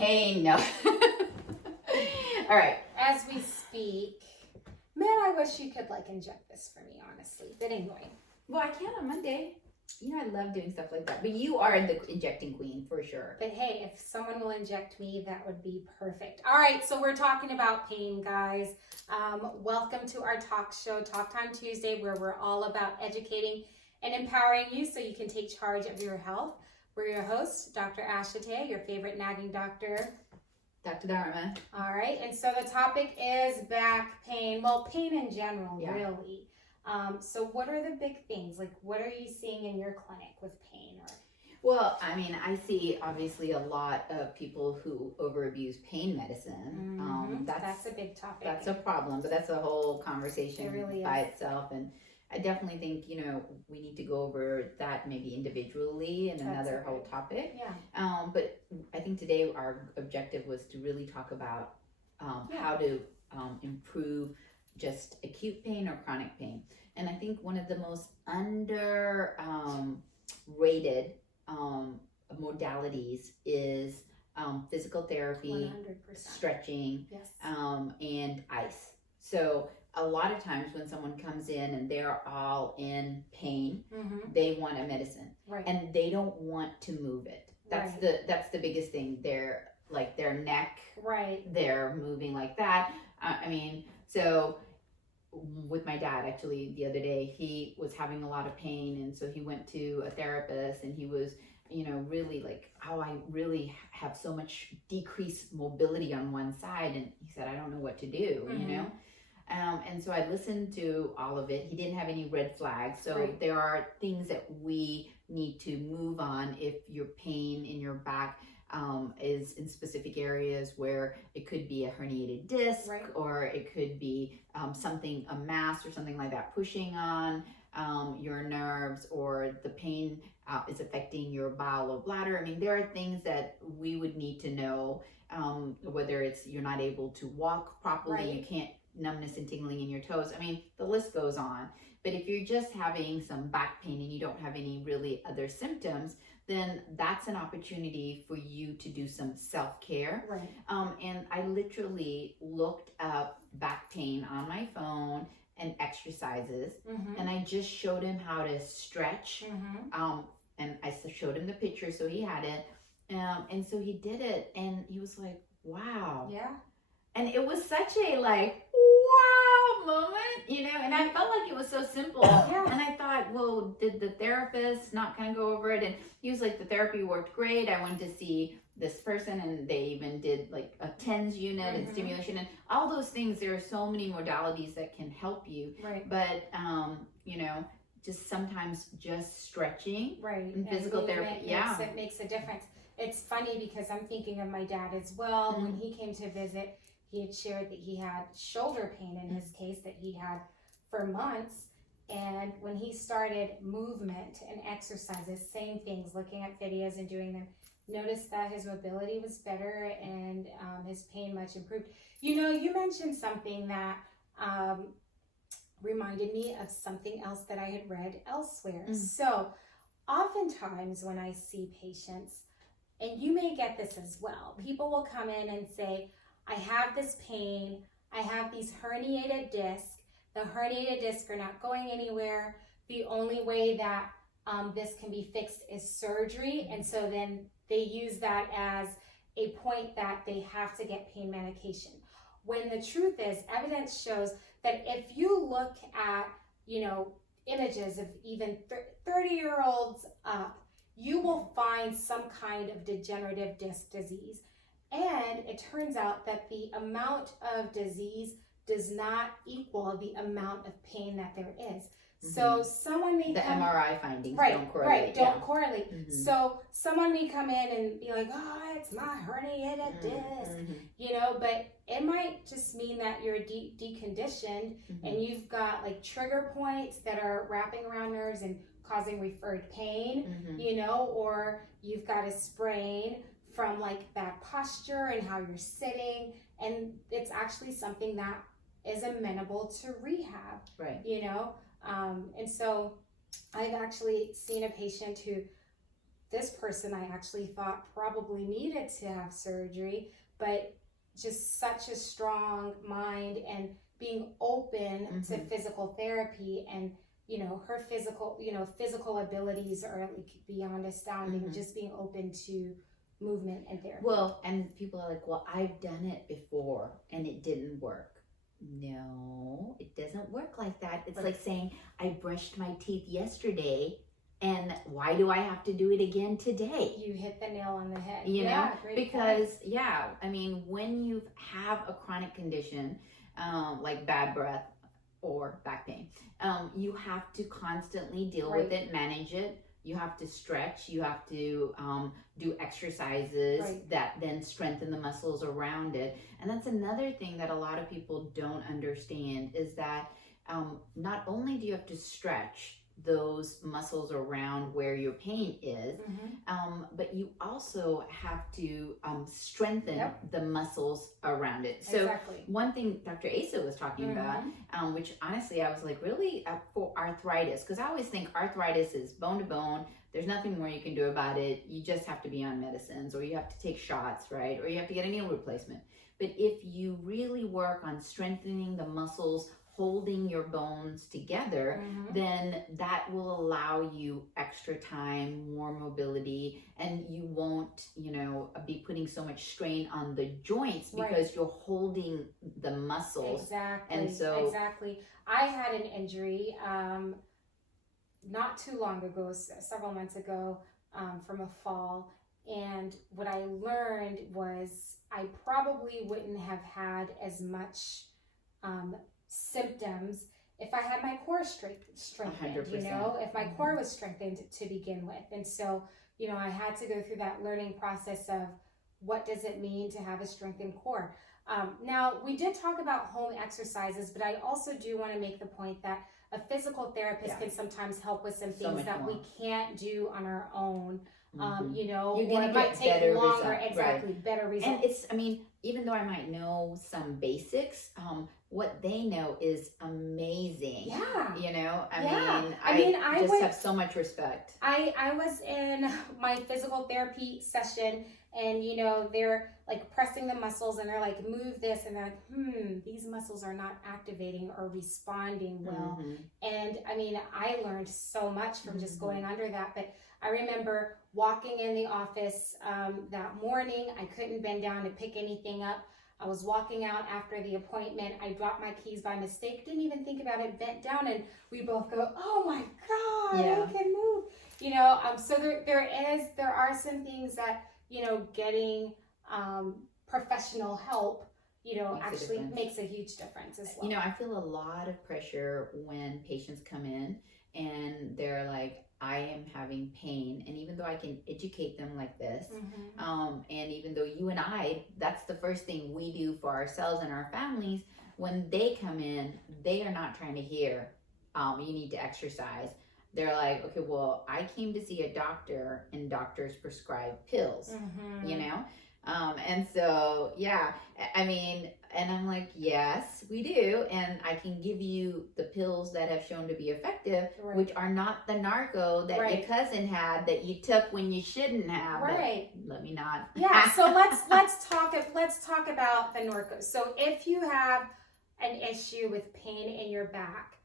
pain. No. All right. As we speak, man, I wish you could like inject this for me, honestly. But anyway. Well, I can on Monday. You know, I love doing stuff like that. But you are the injecting queen for sure. But hey, if someone will inject me, that would be perfect. All right, so we're talking about pain, guys. Welcome to our talk show, Talk Time Tuesday, where we're all about educating and empowering you so you can take charge of your health. We're your hosts, Dr. Ashate, your favorite nagging doctor. Dr. Dharma. All right, and so the topic is back pain. Well, pain in general, really. So what are the big things? Like, what are you seeing in your clinic with pain? Well, I mean, I see obviously a lot of people who overabuse pain medicine. That's a big topic. That's a problem, but that's a whole conversation really by itself. And I definitely think, you know, we need to go over that maybe individually in another whole topic. Yeah. But I think today our objective was to really talk about how to improve just acute pain or chronic pain. And I think one of the most rated modalities is physical therapy, 100%. stretching, Yes. and ice. So a lot of times when someone comes in and they're all in pain, they want a medicine, right? And they don't want to move it. That's the biggest thing. They're like their neck, right? They're moving like that. I mean, so with my dad, actually, the other day, he was having a lot of pain, and so he went to a therapist, and he was, you know, really like, oh, I really have so much decreased mobility on one side, and he said, I don't know what to do, you know. And so I listened to all of it. He didn't have any red flags. So there are things that we need to move on if your pain in your back is in specific areas where it could be a herniated disc, or it could be something, a mass or something like that, pushing on your nerves, or the pain is affecting your bowel or bladder. I mean, there are things that we would need to know, whether it's you're not able to walk properly, you can't, numbness and tingling in your toes. I mean, the list goes on. But if you're just having some back pain and you don't have any really other symptoms, then that's an opportunity for you to do some self-care. Right. And I literally looked up back pain on my phone and exercises, and I just showed him how to stretch. And I showed him the picture, so he had it. And so he did it, and he was like, wow. Yeah. And it was such a like, wow moment, you know, and I felt like it was so simple. And I thought, well, did the therapist not kind of go over it? And he was like, the therapy worked great. I went to see this person, and they even did like a TENS unit and stimulation and all those things. There are so many modalities that can help you. Right. But, you know, just sometimes just stretching and physical therapy. It makes a difference. It's funny because I'm thinking of my dad as well. When he came to visit, he had shared that he had shoulder pain in his case that he had for months. And when he started movement and exercises, same things, looking at videos and doing them, noticed that his mobility was better and his pain much improved. You know, you mentioned something that reminded me of something else that I had read elsewhere. So oftentimes when I see patients, and you may get this as well, people will come in and say, I have this pain, I have these herniated discs, the herniated discs are not going anywhere, the only way that this can be fixed is surgery, and so then they use that as a point that they have to get pain medication. When the truth is, evidence shows that if you look at, you know, images of even 30-year-olds up, you will find some kind of degenerative disc disease. And it turns out that the amount of disease does not equal the amount of pain that there is. So someone may come, MRI findings don't correlate. Don't correlate. So someone may come in and be like, oh, it's my herniated disc, you know, but it might just mean that you're deconditioned and you've got like trigger points that are wrapping around nerves and causing referred pain, you know, or you've got a sprain from like bad posture and how you're sitting, and it's actually something that is amenable to rehab, you know. And so I've actually seen a patient who this person I actually thought probably needed to have surgery, but just such a strong mind and being open to physical therapy, and her physical abilities are like beyond astounding. Just being open to movement and therapy. Well, and people are like, well, I've done it before and it didn't work. No, it doesn't work like that. It's like saying, I brushed my teeth yesterday, and why do I have to do it again today? You hit the nail on the head. You know, because point. I mean, when you have a chronic condition, like bad breath or back pain, you have to constantly deal with it, manage it. You have to stretch. You have to do exercises that then strengthen the muscles around it. And that's another thing that a lot of people don't understand, is that not only do you have to stretch those muscles around where your pain is, but you also have to strengthen the muscles around it. So one thing Dr. Asa was talking about, which honestly I was like, really, for arthritis, because I always think arthritis is bone to bone. There's nothing more you can do about it. You just have to be on medicines, or you have to take shots, right? Or you have to get a knee replacement. But if you really work on strengthening the muscles holding your bones together, then that will allow you extra time, more mobility, and you won't, be putting so much strain on the joints because you're holding the muscles. Exactly. And so I had an injury not too long ago, several months ago, from a fall. And what I learned was I probably wouldn't have had as much symptoms if I had my core strengthened, 100%. If my core was strengthened to begin with. And so, I had to go through that learning process of what does it mean to have a strengthened core. Now, we did talk about home exercises, but I also do want to make the point that a physical therapist can sometimes help with some things that we can't do on our own. You're or it might take longer, better results. And it's, even though I might know some basics, what they know is amazing. Yeah. I have so much respect. I was in my physical therapy session, and they're like pressing the muscles, and they're like, move this, and they're like, these muscles are not activating or responding well. And I learned so much from just going under that. But I remember walking in the office that morning. I couldn't bend down to pick anything up. I was walking out after the appointment. I dropped my keys by mistake, didn't even think about it, bent down, and we both go, oh my God, I can move. So there are some things that, getting professional help, actually makes a huge difference as well. I feel a lot of pressure when patients come in and they're like, I am having pain, and even though I can educate them like this, and even though you and I, that's the first thing we do for ourselves and our families, when they come in, they are not trying to hear, you need to exercise. They're like, okay, well, I came to see a doctor, and doctors prescribe pills, and so, and I'm like, yes, we do. And I can give you the pills that have shown to be effective, which are not the narco that your cousin had that you took when you shouldn't have. Let me not. Yeah. So let's talk about the narco. So if you have an issue with pain in your back,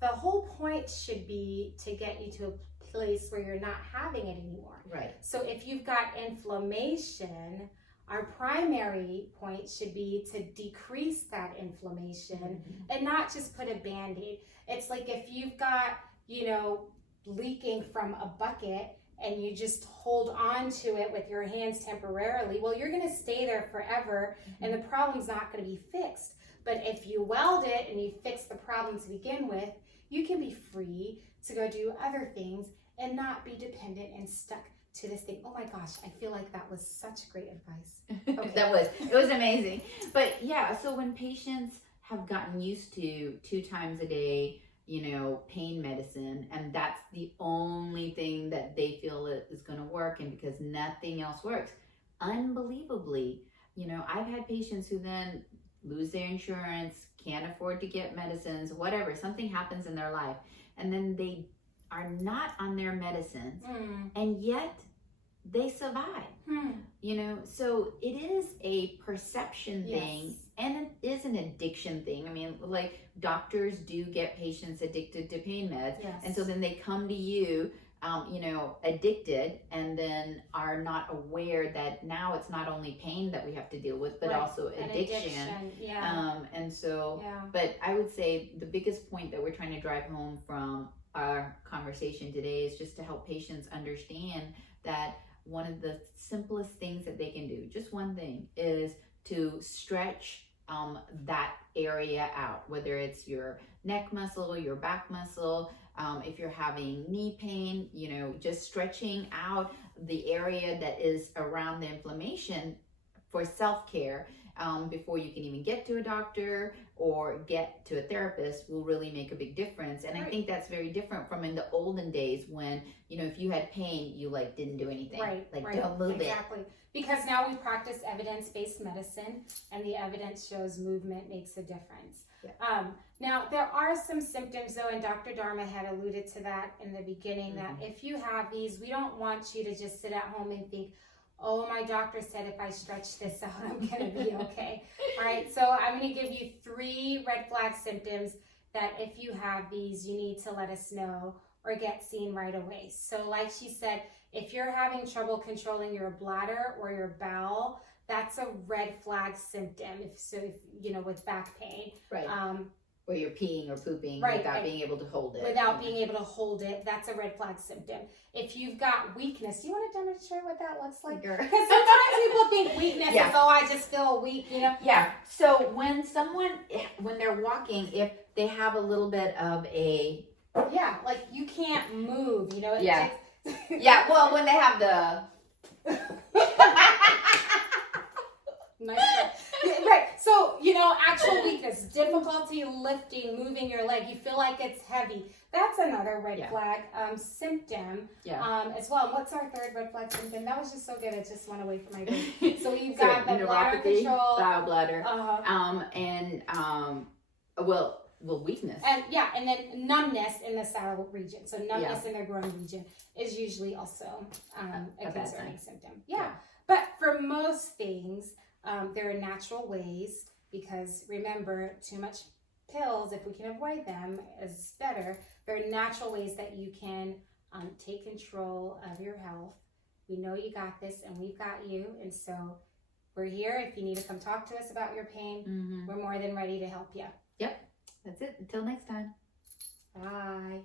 the whole point should be to get you to a place where you're not having it anymore. So if you've got inflammation, our primary point should be to decrease that inflammation and not just put a Band-Aid. It's like if you've got, leaking from a bucket and you just hold on to it with your hands temporarily, well, you're going to stay there forever and the problem's not going to be fixed. But if you weld it and you fix the problem to begin with, you can be free to go do other things and not be dependent and stuck to this thing. Oh my gosh, I feel like that was such great advice. Okay. It was amazing. But yeah, so when patients have gotten used to 2 times a day, pain medicine, and that's the only thing that they feel is going to work, and because nothing else works, unbelievably, I've had patients who then lose their insurance, can't afford to get medicines, whatever, something happens in their life, and then they are not on their medicines, and yet they survive. You know, so it is a perception thing, and it is an addiction thing. I mean, like doctors do get patients addicted to pain meds, and so then they come to you, you know, addicted, and then are not aware that now it's not only pain that we have to deal with, but also addiction. And so, but I would say the biggest point that we're trying to drive home from our conversation today is just to help patients understand that one of the simplest things that they can do, just one thing, is to stretch that area out, whether it's your neck muscle, your back muscle, if you're having knee pain, you know, just stretching out the area that is around the inflammation for self-care before you can even get to a doctor or get to a therapist will really make a big difference. And I think that's very different from in the olden days when, you know, if you had pain, you like didn't do anything. Don't move it. Because now we practice evidence-based medicine, and the evidence shows movement makes a difference. Now, there are some symptoms, though, and Dr. Dharma had alluded to that in the beginning, that if you have these, we don't want you to just sit at home and think, oh, my doctor said if I stretch this out, I'm going to be okay. All right, so I'm going to give you 3 red flag symptoms that if you have these, you need to let us know or get seen right away. So like she said, if you're having trouble controlling your bladder or your bowel, that's a red flag symptom. If you know, with back pain. Where you're peeing or pooping without being able to hold it. Without being able to hold it, that's a red flag symptom. If you've got weakness, do you want to demonstrate what that looks like? Because sometimes people think weakness is, oh, I just feel weak, you know? So when they're walking, if they have a little bit of a... like you can't move, you know? Well, when they have the... So, you know, actual weakness, difficulty lifting, moving your leg, you feel like it's heavy. That's another red flag symptom as well. And what's our 3rd red flag symptom? That was just so good, it just went away from my brain. So we've got the bladder control. Bowel bladder. Weakness. And then numbness in the saddle region. So numbness in the groin region is usually also a concerning symptom. But for most things, there are natural ways, because remember, too much pills, if we can avoid them, is better. There are natural ways that you can take control of your health. We know you got this, and we've got you, and so we're here. If you need to come talk to us about your pain, we're more than ready to help you. That's it. Until next time. Bye.